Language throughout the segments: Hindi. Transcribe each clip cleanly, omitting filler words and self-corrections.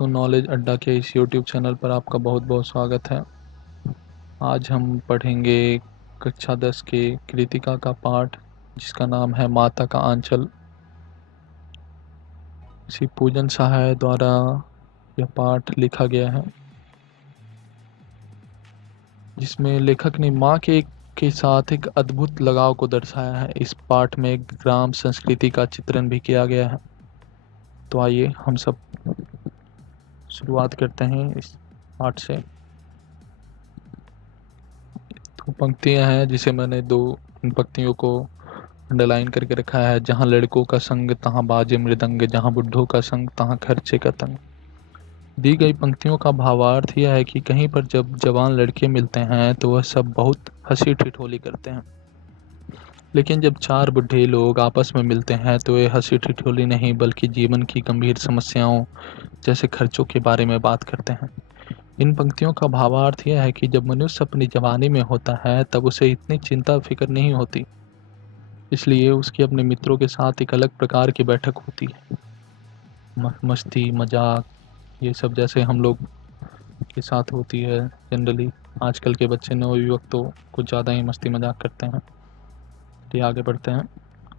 दोस्तों, नॉलेज अड्डा के इस यूट्यूब चैनल पर आपका बहुत बहुत स्वागत है। आज हम पढ़ेंगे कक्षा 10 के कृतिका का पाठ, जिसका नाम है माता का आंचल। इसी पूजन सहाय द्वारा यह पाठ लिखा गया है, जिसमें लेखक ने माँ के साथ एक अद्भुत लगाव को दर्शाया है। इस पाठ में ग्राम संस्कृति का चित्रण भी किया गया है। तो आइए हम सब शुरुआत करते हैं इस पाठ से। तो पंक्तियां हैं, जिसे मैंने इन पंक्तियों को अंडरलाइन करके रखा है। जहाँ लड़कों का संग तहाँ बाजे मृदंग, जहाँ बुढ़ों का संग तहाँ खर्चे का तंग। दी गई पंक्तियों का भावार्थ यह है कि कहीं पर जब जवान लड़के मिलते हैं तो वह सब बहुत हंसी ठिठोली करते हैं, लेकिन जब चार बुढ़े लोग आपस में मिलते हैं तो वे हंसी ठिठोली नहीं बल्कि जीवन की गंभीर समस्याओं जैसे खर्चों के बारे में बात करते हैं। इन पंक्तियों का भावार्थ यह है कि जब मनुष्य अपनी जवानी में होता है तब उसे इतनी चिंता फिक्र नहीं होती, इसलिए उसकी अपने मित्रों के साथ एक अलग प्रकार की बैठक होती है। मस्ती मजाक ये सब जैसे हम लोग के साथ होती है जनरली। आजकल के बच्चे नवयुवक तो कुछ ज़्यादा ही मस्ती मजाक करते हैं। तो आगे बढ़ते हैं।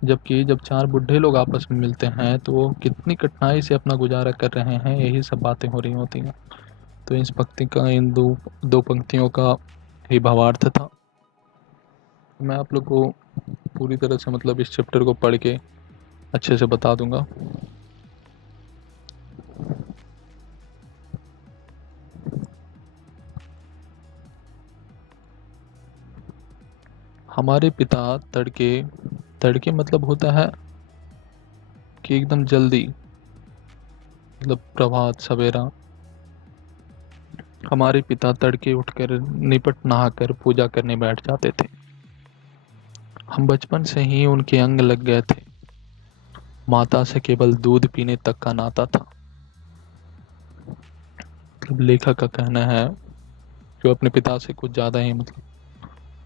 जबकि जब चार बुढ़े लोग आपस में मिलते हैं तो वो कितनी कठिनाई से अपना गुजारा कर रहे हैं, यही सब बातें हो रही होती हैं। तो इस पंक्ति का इन दो पंक्तियों का ही भावार्थ था। मैं आप लोग को पूरी तरह से मतलब इस चैप्टर को पढ़ के अच्छे से बता दूंगा। हमारे पिता तड़के, तड़के मतलब होता है कि एकदम जल्दी, मतलब प्रभात सवेरा। हमारे पिता तड़के उठकर निपट नहाकर पूजा करने बैठ जाते थे। हम बचपन से ही उनके अंग लग गए थे। माता से केवल दूध पीने तक का नाता था। मतलब लेखक का कहना है जो अपने पिता से कुछ ज़्यादा ही मतलब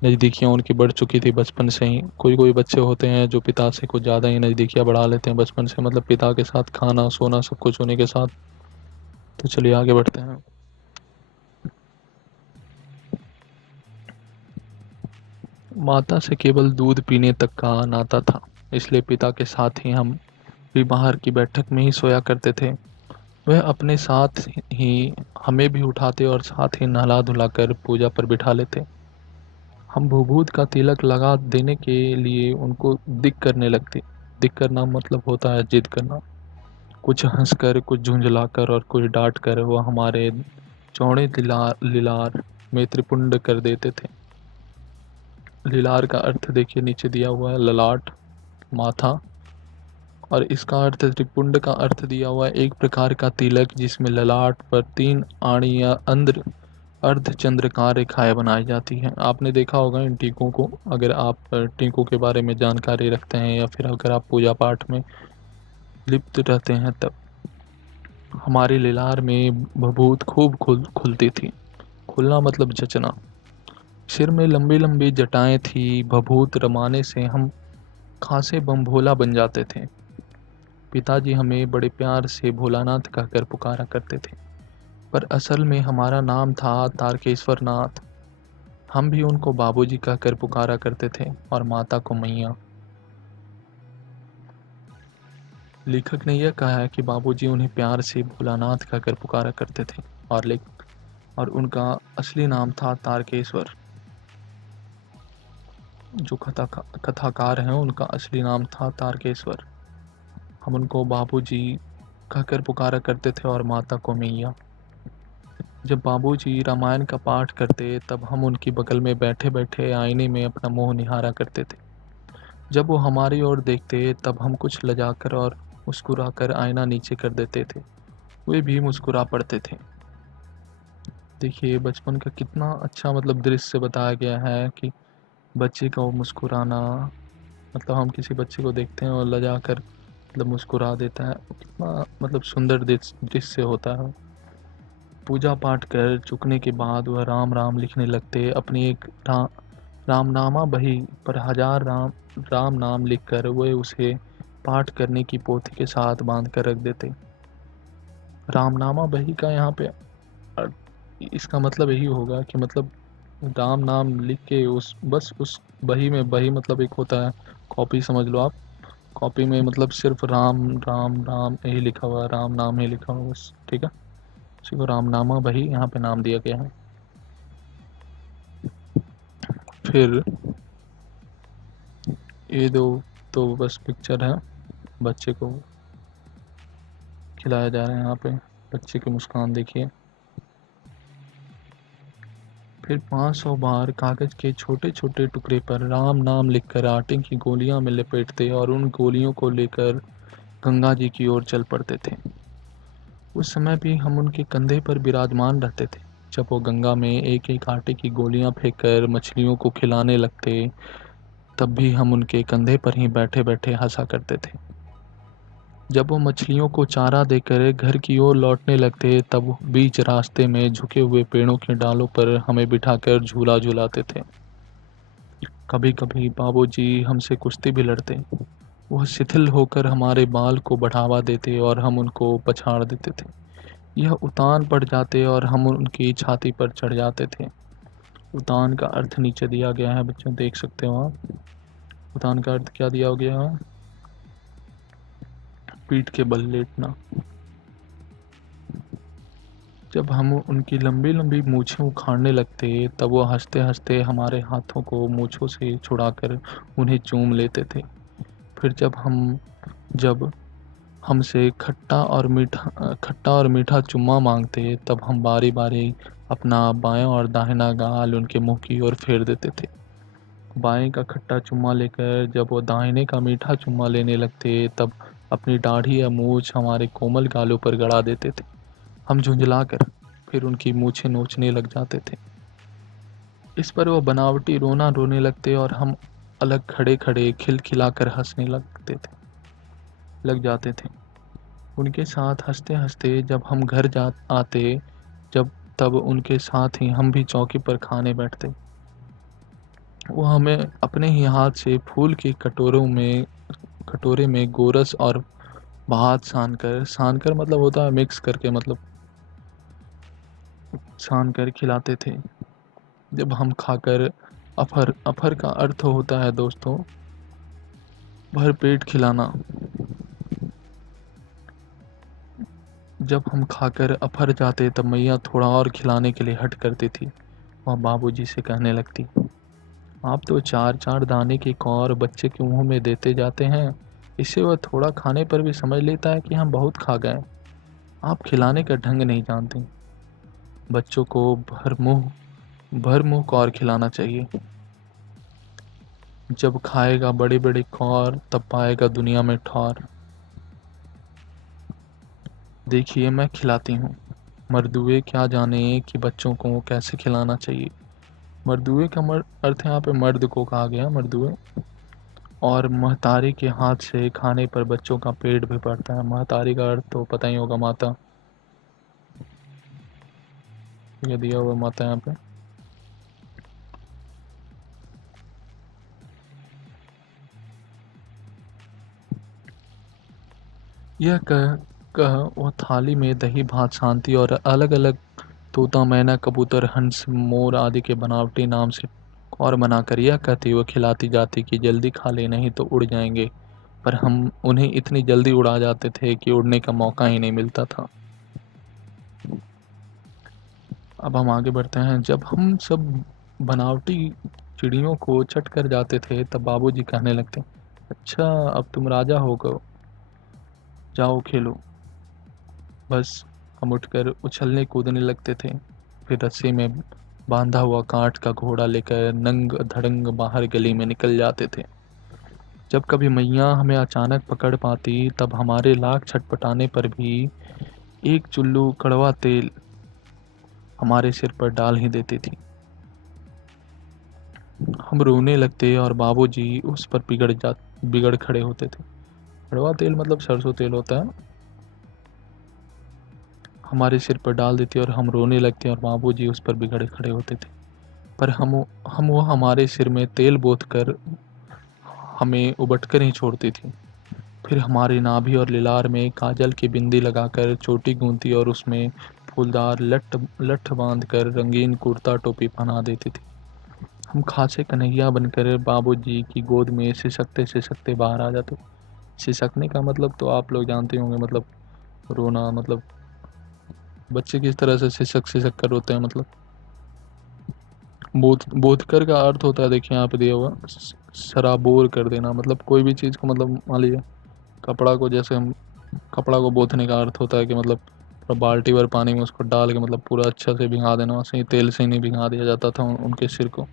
नज़दीकियाँ उनकी बढ़ चुकी थी बचपन से ही। कोई कोई बच्चे होते हैं जो पिता से कुछ ज़्यादा ही नज़दीकियाँ बढ़ा लेते हैं बचपन से, मतलब पिता के साथ खाना सोना सब कुछ होने के साथ। तो चलिए आगे बढ़ते हैं। माता से केवल दूध पीने तक का नाता था, इसलिए पिता के साथ ही हम भी बाहर की बैठक में ही सोया करते थे। वह अपने साथ ही हमें भी उठाते और साथ ही नहला धुलाकर पूजा पर बिठा लेते। हम भूभूत का तिलक लगा देने के लिए उनको दिक करने लगते। दिक करना मतलब होता है जिद करना। कुछ हंसकर, कुछ झुंझलाकर और कुछ डांट कर वह हमारे चौड़े लिलार में त्रिपुंड कर देते थे। लिलार का अर्थ देखिए नीचे दिया हुआ है, ललाट, माथा। और इसका अर्थ त्रिपुंड का अर्थ दिया हुआ है एक प्रकार का तिलक जिसमें ललाट पर 3 आणी या अर्धचंद्रकार रेखाएं बनाई जाती हैं। आपने देखा होगा इन टीकों को, अगर आप टीकों के बारे में जानकारी रखते हैं या फिर अगर आप पूजा पाठ में लिप्त रहते हैं तब। हमारी लिलार में भभूत खूब खुलती थी। खुलना मतलब जचना। सिर में लंबी लंबी जटाएं थी। भभूत रमाने से हम खासे बम भोला बन जाते थे। पिताजी हमें बड़े प्यार से भोलानाथ कहकर पुकारा करते थे, पर असल में हमारा नाम था तारकेश्वर नाथ। हम भी उनको बाबूजी कहकर पुकारा करते थे और माता को मैया। लेखक ने यह कहा है कि बाबूजी उन्हें प्यार से भोलानाथ कहकर पुकारा करते थे और उनका असली नाम था तारकेश्वर। जो कथाकार हैं उनका असली नाम था तारकेश्वर। हम उनको बाबूजी कहकर पुकारा करते थे और माता को मैया। जब बाबूजी रामायण का पाठ करते तब हम उनकी बगल में बैठे बैठे आईने में अपना मुंह निहारा करते थे। जब वो हमारी ओर देखते तब हम कुछ लजाकर और मुस्कुराकर आईना नीचे कर देते थे। वे भी मुस्कुरा पड़ते थे। देखिए बचपन का कितना अच्छा मतलब दृश्य बताया गया है कि बच्चे का वो मुस्कुराना, मतलब हम किसी बच्चे को देखते हैं और लजा कर मतलब मुस्कुरा देता है, कितना मतलब सुंदर दृश्य होता है। पूजा पाठ कर चुकने के बाद वह राम राम लिखने लगते। अपनी एक रामनामा बही पर 1000 राम नाम लिखकर वे उसे पाठ करने की पोथी के साथ बांध कर रख देते। रामनामा बही का यहाँ पे इसका मतलब यही होगा कि मतलब राम नाम लिख के उस बस उस बही में, बही मतलब एक होता है कॉपी समझ लो आप, कॉपी में मतलब सिर्फ राम राम राम यही लिखा हुआ है, राम नाम ही लिखा हुआ है बस, ठीक है। इसी को रामनामा बही यहाँ पे नाम दिया गया है। फिर ये दो तो बस पिक्चर है, बच्चे को खिलाया जा रहा है यहाँ पे, बच्चे की मुस्कान देखिए। फिर 500 बार कागज के छोटे छोटे टुकड़े पर राम नाम लिखकर आटे की गोलियां में लपेटते और उन गोलियों को लेकर गंगा जी की ओर चल पड़ते थे। उस समय भी हम उनके कंधे पर विराजमान रहते थे। जब वो गंगा में एक एक आटे की गोलियां फेंककर मछलियों को खिलाने लगते, तब भी हम उनके कंधे पर ही बैठे बैठे हंसा करते थे। जब वो मछलियों को चारा देकर घर की ओर लौटने लगते, तब बीच रास्ते में झुके हुए पेड़ों के डालों पर हमें बिठाकर झूला झूलाते थे। कभी कभी बाबूजी हमसे कुश्ती भी लड़ते। वह शिथिल होकर हमारे बाल को बढ़ावा देते और हम उनको पछाड़ देते थे। यह उतान पड़ जाते और हम उनकी छाती पर चढ़ जाते थे। उतान का अर्थ नीचे दिया गया है बच्चों, देख सकते हो आप। उतान का अर्थ क्या दिया गया है? पीठ के बल लेटना। जब हम उनकी लंबी लंबी मूछें उखाड़ने लगते, तब वो हंसते हंसते हमारे हाथों को मूछों से छुड़ाकर उन्हें चूम लेते थे। फिर जब हमसे खट्टा और मीठा चुम्मा मांगते, तब हम बारी बारी अपना बायां और दाहिना गाल उनके मुंह की ओर फेर देते थे। बाएं का खट्टा चुम्मा लेकर जब वो दाहिने का मीठा चुम्मा लेने लगते, तब अपनी दाढ़ी या मूछ हमारे कोमल गालों पर गड़ा देते थे। हम झुंझलाकर फिर उनकी मूछें नोचने लग जाते थे। इस पर वो बनावटी रोना रोने लगते और हम अलग खड़े खड़े खिलखिलाकर हंसने लग जाते थे। उनके साथ हंसते हंसते जब हम घर जा आते, जब तब उनके साथ ही हम भी चौकी पर खाने बैठते। वो हमें अपने ही हाथ से फूल के कटोरे में गोरस और भात सान कर मतलब होता है मिक्स करके, मतलब सान कर खिलाते थे। जब हम खाकर अफर अफर का अर्थ होता है दोस्तों भर पेट खिलाना। जब हम खाकर अफर जाते, तब मैया थोड़ा और खिलाने के लिए हट करती थी। वह बाबूजी से कहने लगती, आप तो चार चार दाने की कौर बच्चे के मुंह में देते जाते हैं, इससे वह थोड़ा खाने पर भी समझ लेता है कि हम बहुत खा गए। आप खिलाने का ढंग नहीं जानते। बच्चों को भर मुंह कौर खिलाना चाहिए। जब खाएगा बड़े बड़े कौर, तब पाएगा दुनिया में ठौर। देखिए मैं खिलाती हूँ। मर्दुए क्या जाने कि बच्चों को कैसे खिलाना चाहिए। मर्दुए का अर्थ यहाँ पे मर्द को कहा गया, मर्दुए। और महतारी के हाथ से खाने पर बच्चों का पेट भी भरता है। महतारी का अर्थ तो पता ही होगा, माता। ये दिया हुआ माता यहाँ पे। यह कह वह थाली में दही भात शांति और अलग अलग तोता मैना कबूतर हंस मोर आदि के बनावटी नाम से और बनाकर यह कहती हुए खिलाती जाती कि जल्दी खा ले नहीं तो उड़ जाएंगे। पर हम उन्हें इतनी जल्दी उड़ा जाते थे कि उड़ने का मौका ही नहीं मिलता था। अब हम आगे बढ़ते हैं। जब हम सब बनावटी चिड़ियों को चट कर जाते थे, तब बाबूजी कहने लगते, अच्छा अब तुम राजा हो गए, जाओ खेलो। बस हम उठकर उछलने कूदने लगते थे। फिर रस्सी में बांधा हुआ काठ का घोड़ा लेकर नंग धड़ंग बाहर गली में निकल जाते थे। जब कभी मैया हमें अचानक पकड़ पाती, तब हमारे लाख छटपटाने पर भी एक चुल्लू कड़वा तेल हमारे सिर पर डाल ही देती थी। हम रोने लगते और बाबूजी उस पर बिगड़ खड़े होते थे। कड़वा तेल मतलब सरसों तेल होता है। हमारे सिर पर डाल देती और हम रोने लगते और बाबूजी उस पर बिगड़े खड़े होते थे। पर हम वो हमारे सिर में तेल बोत कर हमें उबटकर ही छोड़ती थी। फिर हमारी नाभि और लिलार में काजल की बिंदी लगाकर चोटी गूंथी और उसमें फूलदार लठ लठ बांध कर रंगीन कुर्ता टोपी पहना देती थी। हम खासे कन्हैया बनकर बाबूजी की गोद में सिसकते सिसकते बाहर आ जाते। सिसकने का मतलब तो आप लोग जानते होंगे, मतलब रोना, मतलब बच्चे किस तरह से सिसक सिसक कर रोते हैं, मतलब बोधकर का अर्थ होता है, देखिए यहाँ पे दिया हुआ, सराबोर कर देना, मतलब कोई भी चीज़ को, मतलब मान लीजिए कपड़ा को, जैसे हम कपड़ा को बोथने का अर्थ होता है कि मतलब पूरा बाल्टी भर पानी में उसको डाल के मतलब पूरा अच्छा से भिगा देना, वैसे ही तेल से नहीं भिगा दिया जाता था उनके सिर को।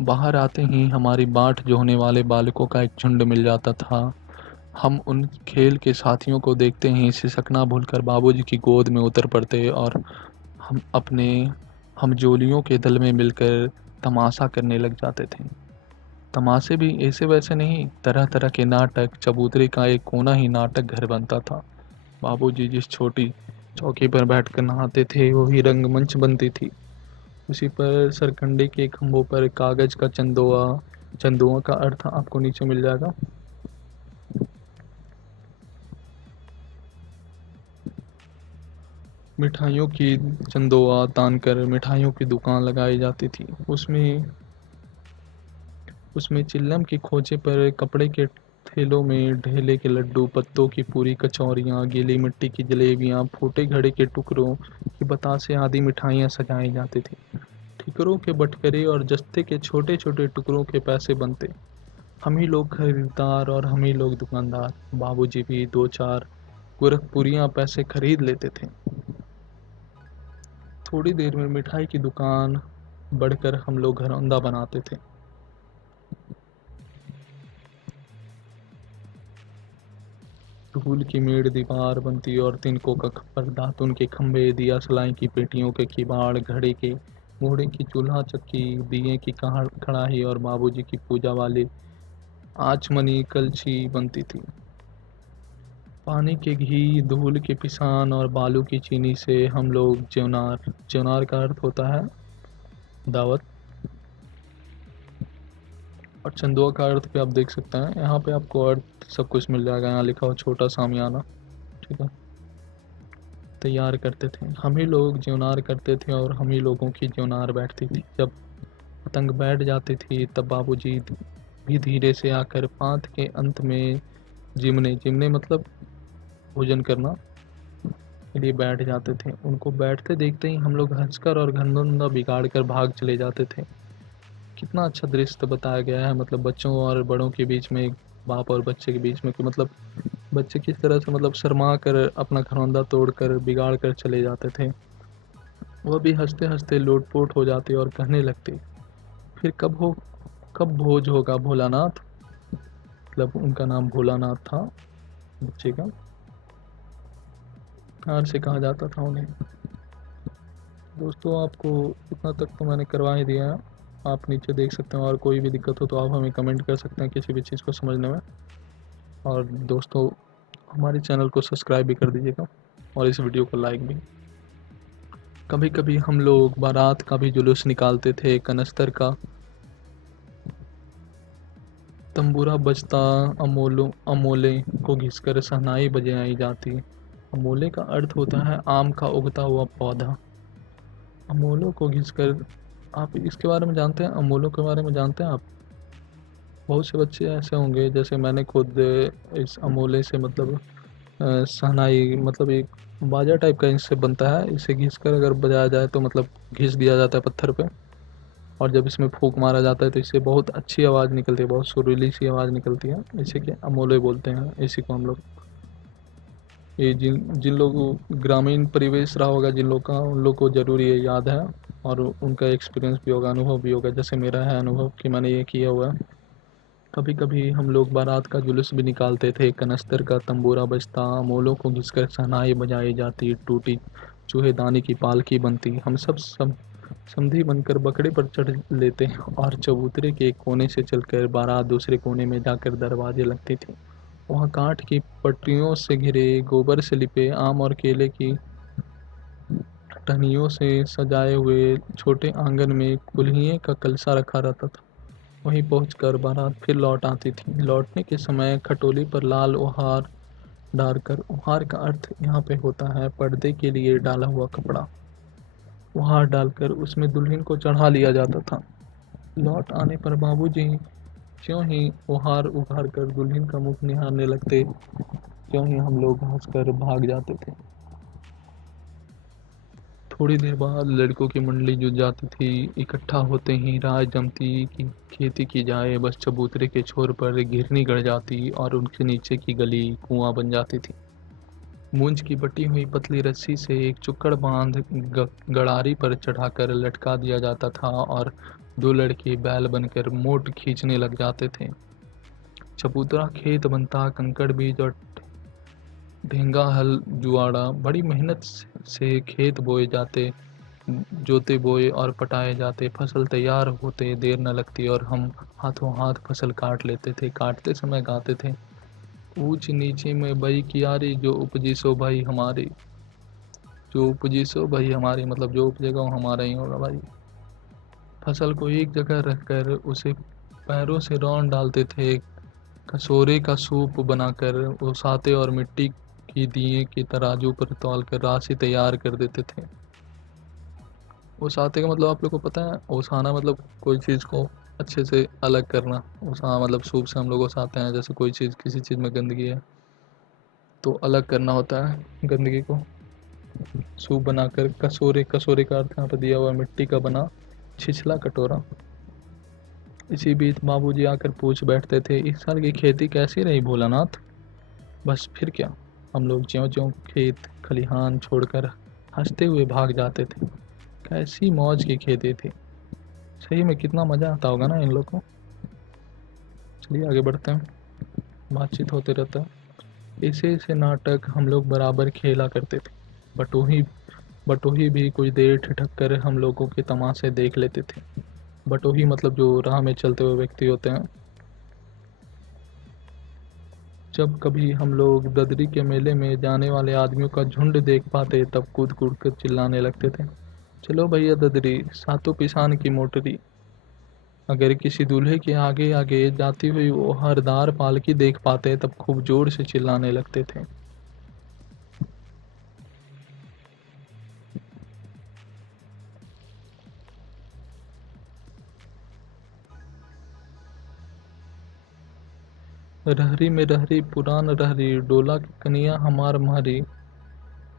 बाहर आते ही हमारी बाट जोहने वाले बालकों का एक झुंड मिल जाता था। हम उन खेल के साथियों को देखते ही सिसकना भूलकर बाबूजी की गोद में उतर पड़ते और हम अपने हमजोलियों के दल में मिलकर तमाशा करने लग जाते थे। तमाशे भी ऐसे वैसे नहीं, तरह तरह के नाटक, चबूतरे का एक कोना ही नाटक घर बनता था। बाबूजी जिस छोटी चौकी पर बैठकर नहाते थे वही रंगमंच बनती थी। उसी पर सरकंडे के खंभों पर कागज का चंदोआ, चंदुआ का अर्थ आपको नीचे मिल जाएगा, मिठाइयों की चंदोआ तानकर मिठाइयों की दुकान लगाई जाती थी। उसमें उसमें चिल्लम के खोचे पर कपड़े के थैलों में ढेले के लड्डू, पत्तों की पूरी, कचौरियाँ, गीली मिट्टी की जलेबियाँ, फूटे घड़े के टुकड़ों की बतासे आदि मिठाइयाँ सजाई जाती थी। ठिकरों के बटखरे और जस्ते के छोटे छोटे टुकड़ों के पैसे बनते। हम ही लोग खरीदार और हम ही लोग दुकानदार। बाबूजी भी दो चार गोरखपुरियाँ पैसे खरीद लेते थे। थोड़ी देर में मिठाई की दुकान बढ़कर हम लोग घरौंदा बनाते थे। धूल की मेड़ दीवार बनती और तिनकों का खप्पर, दातुन के खंभे, दिया सलाई की पेटियों के किवाड़, घड़े के घोड़े की चूल्हा चक्की, दिए की कढ़ाई और बाबूजी की पूजा वाली आचमनी कलछी बनती थी। पानी के घी, धूल के पिसान और बालू की चीनी से हम लोग ज्योनार, ज्योनार का अर्थ होता है दावत, और चंदुआ का अर्थ भी आप देख सकते हैं। यहाँ पे आपको अर्थ सब कुछ मिल जाएगा, यहाँ लिखा हो छोटा सामियाना, ठीक है, तैयार करते थे। हम ही लोग ज्योनार करते थे और हम ही लोगों की ज्योनार बैठती थी। जब पतंग बैठ जाती थी तब बाबूजी भी धीरे से आकर पांत के अंत में जिमने, जिमने मतलब भोजन करना के लिए बैठ जाते थे। उनको बैठते देखते ही हम लोग हंसकर और घनघना बिगाड़ कर भाग चले जाते थे। कितना अच्छा दृश्य बताया गया है, मतलब बच्चों और बड़ों के बीच में, एक बाप और बच्चे के बीच में, कि मतलब बच्चे किस तरह से मतलब शर्मा कर अपना घरौंदा तोड़ कर बिगाड़ कर चले जाते थे। वह भी हंसते हंसते लोटपोट हो जाते और कहने लगते, फिर कब भोज होगा भोलानाथ। मतलब उनका नाम भोलानाथ था बच्चे का, प्यार से कहा जाता था उन्हें। दोस्तों आपको इतना तक तो मैंने करवा ही दिया है, आप नीचे देख सकते हैं, और कोई भी दिक्कत हो तो आप हमें कमेंट कर सकते हैं किसी भी चीज़ को समझने में। और दोस्तों हमारे चैनल को सब्सक्राइब भी कर दीजिएगा और इस वीडियो को लाइक भी। कभी कभी हम लोग बारात का भी जुलूस निकालते थे। कनस्तर का तंबूरा बजता, अमोले को घिसकर शहनाई बजाई जाती। अमोले का अर्थ होता है आम का उगता हुआ पौधा। अमोलों को घिसकर, आप इसके बारे में जानते हैं, अमोलों के बारे में जानते हैं आप? बहुत से बच्चे ऐसे होंगे, जैसे मैंने खुद इस अमोले से मतलब शहनाई, मतलब एक बाजा टाइप का इससे बनता है। इसे घिसकर अगर बजाया जाए तो मतलब घिस दिया जाता है पत्थर पे, और जब इसमें फूंक मारा जाता है तो इससे बहुत अच्छी आवाज़ निकलती है, बहुत सुरीली सी आवाज़ निकलती है। इसे के अमोले बोलते हैं, इसी को हम लोग। ये जिन जिन लोगों ग्रामीण परिवेश रहा होगा जिन लोग का, उन लोग को ज़रूर ये याद है, और उनका एक्सपीरियंस भी होगा, अनुभव भी होगा, जैसे मेरा है अनुभव कि मैंने ये किया हुआ है। कभी कभी हम लोग बारात का जुलूस भी निकालते थे। कनस्तर का तंबूरा बजता, अमोलों को घिसकर शहनाई बजाई जाती, टूटी चूहेदानी की पालकी बनती। हम सब समधी बनकर बकरे पर चढ़ लेते और चबूतरे के एक कोने से चलकर बारात दूसरे कोने में जाकर दरवाजे लगती थी। वहाँ काठ की पटरियों से घिरे, गोबर से लिपे, आम और केले की टहनियों से सजाए हुए छोटे आंगन में कुल्हिए का कलसा रखा रहता था। वहीं पहुंचकर बारात फिर लौट आती थी। लौटने के समय खटोली पर लाल ओहार डालकर, ओहार का अर्थ यहाँ पे होता है पर्दे के लिए डाला हुआ कपड़ा, ओहार डालकर उसमें दुल्हन को चढ़ा लिया जाता था। लौट आने पर बाबूजी ज्यों ही ओहार उघाड़ कर दुल्हन का मुख निहारने लगते, त्यों ही हम लोग हंसकर भाग जाते थे। थोड़ी देर बाद लड़कों की मंडली जुट जाती थी। इकट्ठा होते ही राय जमती कि खेती की जाए। बस चबूतरे के छोर पर घिरनी गड़ जाती और उनके नीचे की गली कुआं बन जाती थी। मूंज की बटी हुई पतली रस्सी से एक चुक्कड़ बांध गड़ारी पर चढ़ाकर लटका दिया जाता था और दो लड़के बैल बनकर मोट खींचने लग जाते थे। चबूतरा खेत बनता, कंकड़ बीज और ढेंगा हल जुआड़ा बड़ी मेहनत से खेत बोए जाते, जोते बोए और पटाए जाते। फसल तैयार होते देर न लगती और हम हाथों हाथ फसल काट लेते थे। काटते समय गाते थे, ऊंच नीचे में बई कियारी, जो उपजी सो भाई हमारी। जो उपजी सो भाई हमारी मतलब जो उपजेगा वो हमारा ही होगा भाई। फसल को एक जगह रखकर उसे पैरों से रौंद डालते थे। कसोरे का सूप बनाकर ओसाते और मिट्टी की दिए की तराजू पर तौलकर राशि तैयार कर देते थे। ओसाते का मतलब आप लोग को पता है? ओसाना मतलब कोई चीज़ को अच्छे से अलग करना। ओसा मतलब सूप से हम लोग ओसाते हैं, जैसे कोई चीज़ किसी चीज़ में गंदगी है तो अलग करना होता है गंदगी को। सूप बनाकर कसोरे, कसोरे का अर्थ यहाँ पर दिया हुआ मिट्टी का बना छिछला कटोरा। इसी बीच बाबूजी आकर पूछ बैठते थे, इस साल की खेती कैसी रही भोलानाथ? बस फिर क्या, हम लोग ज्यों ज्यों खेत खलिहान छोड़कर हंसते हुए भाग जाते थे। कैसी मौज की खेती थी, सही में कितना मज़ा आता होगा ना इन लोग को। चलिए आगे बढ़ते हैं, बातचीत होते रहता है। ऐसे ऐसे नाटक हम लोग बराबर खेला करते थे। बटोही बटोही भी कुछ देर ठिठक कर हम लोगों के तमाशे देख लेते थे। बटोही मतलब जो राह में चलते हुए व्यक्ति होते हैं। जब कभी हम लोग ददरी के मेले में जाने वाले आदमियों का झुंड देख पाते, तब कूद कूद कर चिल्लाने लगते थे, चलो भैया ददरी, सातों पिसान की मोटरी। अगर किसी दूल्हे के आगे आगे जाती हुई वो हरदार पालकी देख पाते, तब खूब जोर से चिल्लाने लगते थे। रहरी में रहरी पुरान रहरी, डोला की कनिया हमार महरी।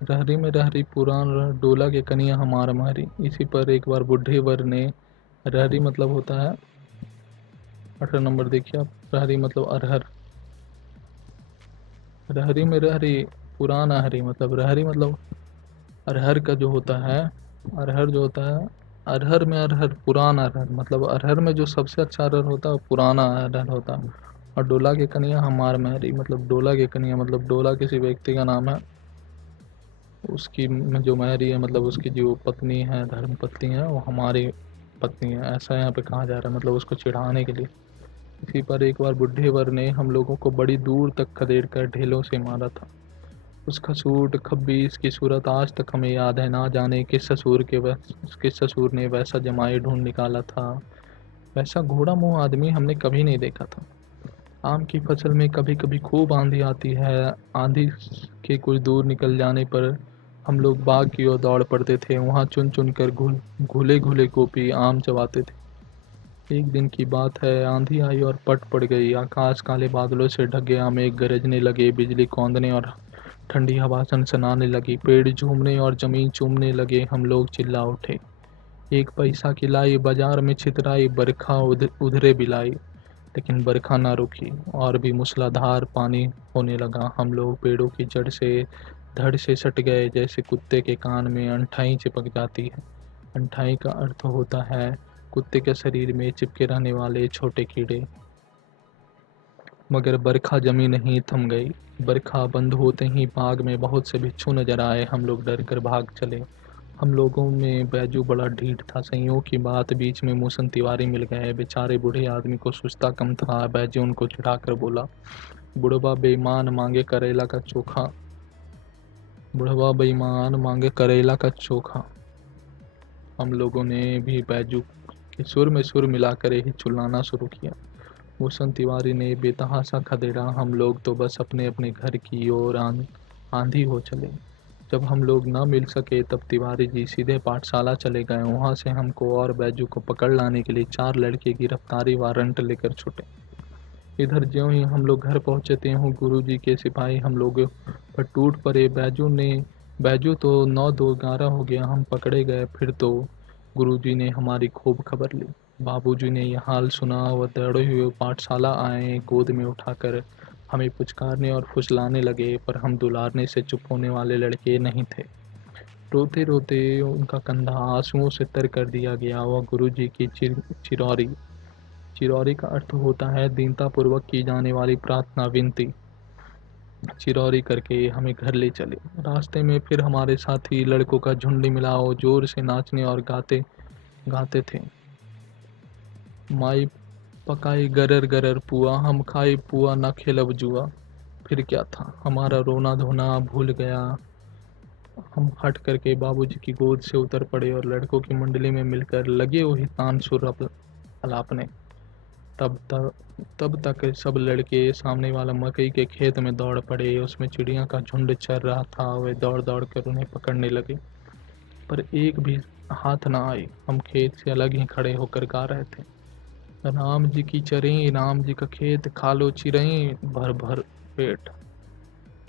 रहरी में रहरी पुरान डोला के कनिया हमार महरी। इसी पर एक बार बुढ़े वर ने, रहरी मतलब होता है 18 नंबर, देखिए आप, रहरी मतलब अरहर। रहरी में रहरी पुरान अहरी मतलब रहरी मतलब अरहर का जो होता है, अरहर जो होता है, अरहर में अरहर पुरान अरहर मतलब अरहर में जो सबसे अच्छा अरहर होता है वो पुराना अरहर होता है। और डोला के कनिया हमार महरी मतलब डोला के कनिया मतलब डोला किसी व्यक्ति का नाम है, उसकी जो महरी है मतलब उसकी जो पत्नी है, धर्म पत्नी है, वो हमारी पत्नी है, ऐसा यहाँ पे कहा जा रहा है मतलब उसको चिढ़ाने के लिए। इसी पर एक बार बुढ़े वर ने हम लोगों को बड़ी दूर तक खदेड़ कर ढेलों से मारा था। उसका सूट खब्बीस की सूरत आज तक हमें याद है। ना जाने किस ससुर ने वैसा जमाई ढूंढ निकाला था। वैसा घोड़ा मुंह आदमी हमने कभी नहीं देखा था। आम की फसल में कभी कभी खूब आंधी आती है। आंधी के कुछ दूर निकल जाने पर हम लोग बाग की ओर दौड़ पड़ते थे। वहाँ चुन चुन कर घुले घुले गोपी आम चबाते थे। एक दिन की बात है, आंधी आई और पट पड़ गई। आकाश काले बादलों से ढक गया, मेघ गरजने लगे, बिजली कौंदने और ठंडी हवा सनसनाने लगी। पेड़ झूमने और जमीन चूमने लगे। हम लोग चिल्ला उठे, एक पैसा की लाई, बाजार में छितराई, बरखा उधरे बिलाई। लेकिन बरखा ना रुकी और भी मूसलाधार पानी होने लगा। हम लोग पेड़ों की जड़ से धड़ से सट गए, जैसे कुत्ते के कान में अंठाई चिपक जाती है। अंठाई का अर्थ होता है कुत्ते के शरीर में चिपके रहने वाले छोटे कीड़े। मगर बरखा जमी नहीं, थम गई। बरखा बंद होते ही बाग में बहुत से बिच्छू नजर आए। हम लोग डर कर भाग चले। हम लोगों में बैजू बड़ा ढीठ था। संयोग की बात, बीच में मूसन तिवारी मिल गए। बेचारे बूढ़े आदमी को सुस्ता कम था। बैजू उनको चिढ़ाकर बोला, बुढ़वा बेईमान मांगे करेला का चोखा। बुढ़वा बेईमान मांगे करेला का चोखा। हम लोगों ने भी बैजू कि सुर में सुर मिलाकर ही चिल्लाना शुरू किया। भूषण तिवारी ने बेतहासा खदेड़ा, हम लोग तो बस अपने अपने घर की ओर आंधी हो चले। जब हम लोग न मिल सके तब तिवारी जी सीधे पाठशाला चले गए। वहाँ से हमको और बैजू को पकड़ लाने के लिए 4 लड़के गिरफ्तारी वारंट लेकर छूटे। इधर ज्यों ही हम लोग घर पहुँचे त्यों गुरुजी के सिपाही हम लोगों पर टूट पड़े। बैजू तो 9-2-11 हो गया, हम पकड़े गए। फिर तो गुरुजी ने हमारी खूब खबर ली। बाबूजी ने यह हाल सुना, वह दौड़े हुए पाठशाला आए, गोद में उठाकर हमें पुचकारने और फुसलाने लगे, पर हम दुलारने से चुप होने वाले लड़के नहीं थे। रोते रोते उनका कंधा आंसुओं से तर कर दिया गया। वह गुरुजी की चिरौरी चिरौरी का अर्थ होता है दीनतापूर्वक की जाने वाली प्रार्थना विनती। चिरौरी करके हमें घर ले चले। रास्ते में फिर हमारे साथी लड़कों का झुंड मिला, वो जोर से नाचने और गाते गाते थे। माई पकाई गरर गरर पुआ, हम खाई पुआ ना खेलब जुआ। फिर क्या था, हमारा रोना धोना भूल गया। हम हट करके बाबूजी की गोद से उतर पड़े और लड़कों की मंडली में मिलकर लगे वही तान सुर अलापने। तब तक तब तक सब लड़के सामने वाला मकई के खेत में दौड़ पड़े। उसमें चिड़िया का झुंड चर रहा था। वे दौड़ दौड़ कर उन्हें पकड़ने लगे, पर एक भी हाथ न आई। हम खेत से अलग ही खड़े होकर गा रहे थे, राम जी की चरें राम जी का खेत, खा लो चिरई भर भर पेट।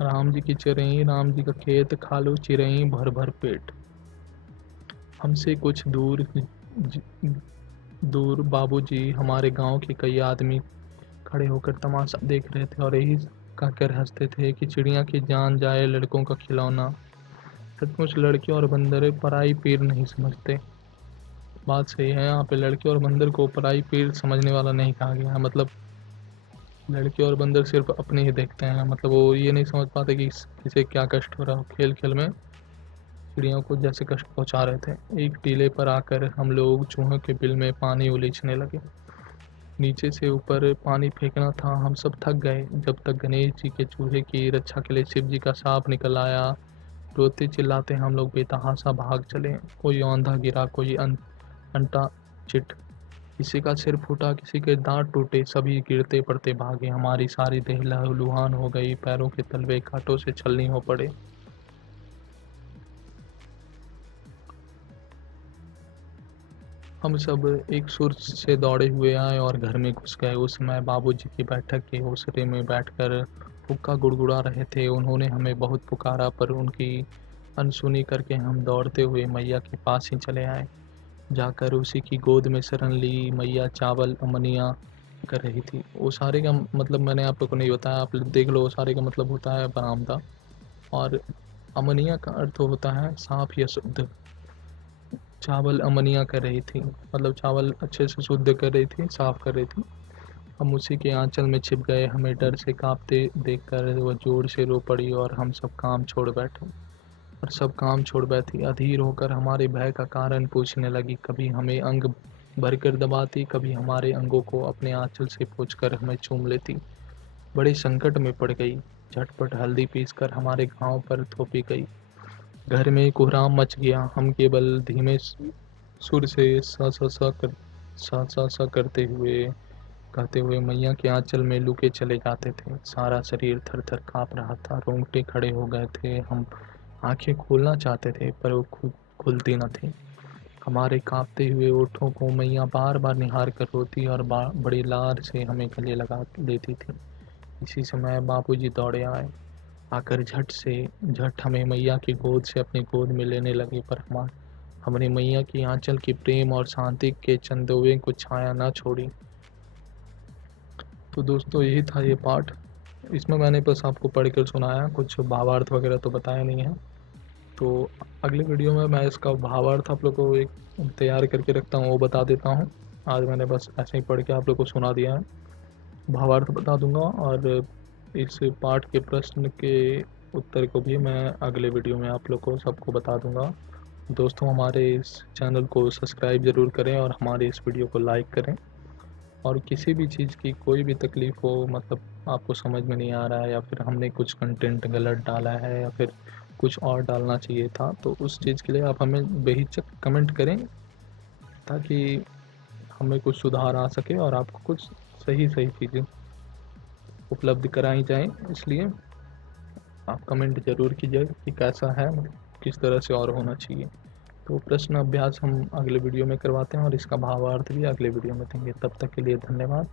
राम जी की चरें राम जी का खेत, खा लो चिरई भर भर पेट। हमसे कुछ दूर बाबूजी हमारे गांव के कई आदमी खड़े होकर तमाशा देख रहे थे और यही कहकर हंसते थे कि चिड़िया की जान जाए लड़कों का खिलौना। सचमुच लड़के और बंदर पराई पीर नहीं समझते। बात सही है, यहाँ पे लड़के और बंदर को पराई पीर समझने वाला नहीं कहा गया है। मतलब लड़के और बंदर सिर्फ अपने ही देखते हैं, मतलब वो ये नहीं समझ पाते कि किसे क्या कष्ट हो रहा हो। खेल खेल में चिड़ियों को जैसे कष्ट पहुंचा रहे थे। एक टीले पर आकर हम लोग चूहों के बिल में पानी उलीचने लगे। नीचे से ऊपर पानी फेंकना था। हम सब थक गए जब तक गणेश जी के चूहे की रक्षा के लिए शिव जी का सांप निकल आया। रोते चिल्लाते हम लोग बेतहासा भाग चले। कोई औंधा गिरा, कोई अंटा चिट, किसी का सिर फूटा, किसी के दांत टूटे, सभी गिरते पड़ते भागे। हमारी सारी देह लहूलुहान हो गई, पैरों के तलवे कांटों से छलनी हो पड़े। हम सब एक सुर से दौड़े हुए आए और घर में घुस गए। उस समय बाबूजी की बैठक के ओसरे में बैठकर हुक्का गुड़गुड़ा रहे थे। उन्होंने हमें बहुत पुकारा, पर उनकी अनसुनी करके हम दौड़ते हुए मैया के पास ही चले आए। जाकर उसी की गोद में शरण ली। मैया चावल अमनिया कर रही थी। ओसारे का मतलब मैंने आप लोग को नहीं बताया, आप लोग देख लो। ओसारे का मतलब होता है बरामदा, और अमनिया का अर्थ होता है साफ या शुद्ध। चावल अमनिया कर रही थी, मतलब चावल अच्छे से शुद्ध कर रही थी, साफ कर रही थी। हम उसी के आंचल में छिप गए। हमें डर से कांपते देखकर वह जोर से रो पड़ी और हम सब काम छोड़ बैठे। और सब काम छोड़ बैठी, अधीर होकर हमारे भय का कारण पूछने लगी। कभी हमें अंग भरकर दबाती, कभी हमारे अंगों को अपने आंचल से पोंछकर हमें चूम लेती। बड़े संकट में पड़ गई। झटपट हल्दी पीसकर हमारे घाव पर थोपी गई। घर में कोहराम मच गया। हम केवल धीमे सुर से सा सा सा कर सा करते हुए कहते हुए मैया के आंचल में लुके चले जाते थे। सारा शरीर थर थर काँप रहा था, रोंगटे खड़े हो गए थे। हम आंखें खोलना चाहते थे, पर वो खुलती न थी। हमारे कांपते हुए ओठों को मैया बार बार निहार कर रोती और बड़ी लार से हमें गले लगा लेती थी। इसी समय बाबूजी दौड़े आए। आकर झट हमें मैया की गोद से अपनी गोद में लेने लगे, पर हमने मैया की आंचल की प्रेम और शांति के चंदोवे को छाया न छोड़ी। तो दोस्तों यही था ये पाठ। इसमें मैंने बस आपको पढ़ कर सुनाया, कुछ भावार्थ वगैरह तो बताया नहीं है। तो अगले वीडियो में मैं इसका भावार्थ आप लोग को एक तैयार करके रखता हूँ, वो बता देता हूँ। आज मैंने बस ऐसे ही पढ़ के आप लोग को सुना दिया है, भावार्थ बता दूंगा। और इस पाठ के प्रश्न के उत्तर को भी मैं अगले वीडियो में आप लोग को सबको बता दूंगा। दोस्तों हमारे इस चैनल को सब्सक्राइब ज़रूर करें और हमारे इस वीडियो को लाइक करें। और किसी भी चीज़ की कोई भी तकलीफ़ हो, मतलब आपको समझ में नहीं आ रहा है, या फिर हमने कुछ कंटेंट गलत डाला है, या फिर कुछ और डालना चाहिए था, तो उस चीज़ के लिए आप हमें बेहिचक कमेंट करें, ताकि हमें कुछ सुधार आ सके और आपको कुछ सही सही चीज़ें उपलब्ध कराई जाएं। इसलिए आप कमेंट ज़रूर कीजिएगा कि कैसा है, किस तरह से और होना चाहिए। तो प्रश्न अभ्यास हम अगले वीडियो में करवाते हैं और इसका भावार्थ भी अगले वीडियो में देंगे। तब तक के लिए धन्यवाद।